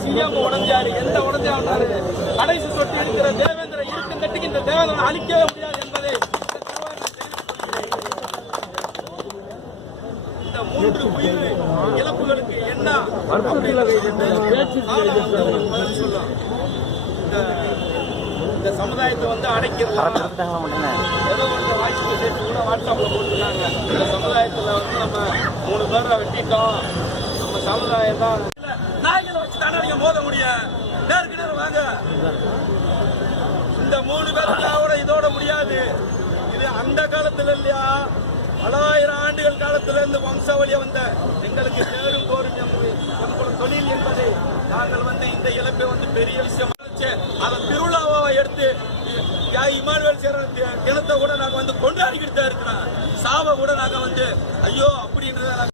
CM உடஞ்சாரு எந்த உடஞ்சாரு கடைசி சொட்டு இருக்கிற தேவேந்திர இருக்கும் கட்டுக்கு இந்த தேவேந்திரன் அழிக்கவே முடியாது என்பதை இந்த மூன்று உயிர் இழப்புகளுக்கு என்ன பதில் இந்த இந்த சமுதாயத்தை வந்து அடைக்கிறது ஏதோ கூட வாட்ஸ்அப்ல போட்டுருக்காங்க. இந்த சமுதாயத்துல வந்து நம்ம மூணு பேரை வெட்டிட்டோம். சமுதாயம் தான். நாய்களை வச்சு தண்டனைக்கு மோத முடியும்? நேருக்கு நேரம் வாங்க. இந்த மூணு பேருக்காவோட இதோட முடியாது. இது அந்த காலத்துல இல்லையா? பலாயிரம் ஆண்டுகள் காலத்துல இருந்து வம்சாவளிய வந்த எங்களுக்கு சேரும் கோரும் எங்களோட தொழில் என்பதை. நாங்கள் வந்து இந்த இழப்பை வந்து பெரிய விஷயம் அதை திருவிழாவை எடுத்து இமானுவேல் சேர கிணத்தை கூட நாங்கள் வந்து கொண்டாடிக்கிட்டு தான் இருக்கிறோம். சாவை கூட நாங்கள் வந்து ஐயோ அப்படின்றத